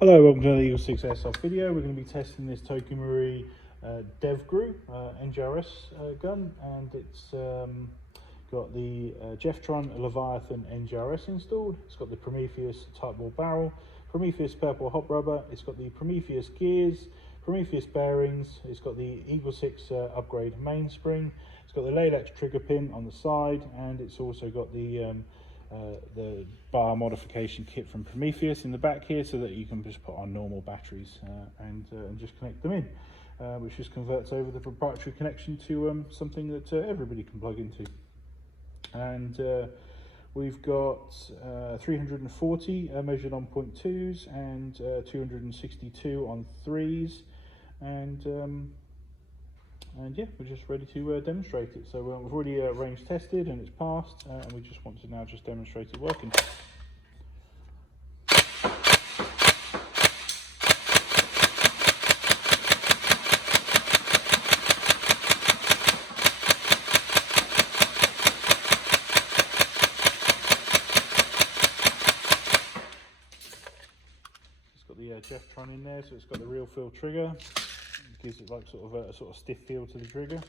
Hello, welcome to the EagleSix Airsoft video. We're going to be testing this Tokumari Devgru NGRS gun, and it's got the Jeftron Leviathon NGRS installed. It's got the Prometheus Tightbore barrel, Prometheus purple hop rubber, it's got the Prometheus gears, Prometheus bearings, it's got the EagleSix upgrade mainspring, it's got the Laylax Trigger Pin on the side, and it's also got the bar modification kit from Prometheus in the back here, so that you can just put on normal batteries and just connect them in, which just converts over the proprietary connection to something that everybody can plug into. And we've got 340 measured on 0.2s and 262 on 3s, and yeah, we're just ready to demonstrate it. So we've already range tested and it's passed, and we just want to now just demonstrate it working. It's got the Jeftron in there, so it's got the real feel trigger. It gives it like sort of a stiff feel to the trigger.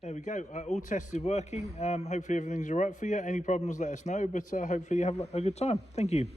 There we go, all tested working. Hopefully everything's all right for you. Any problems, let us know, but hopefully you have a good time. Thank you.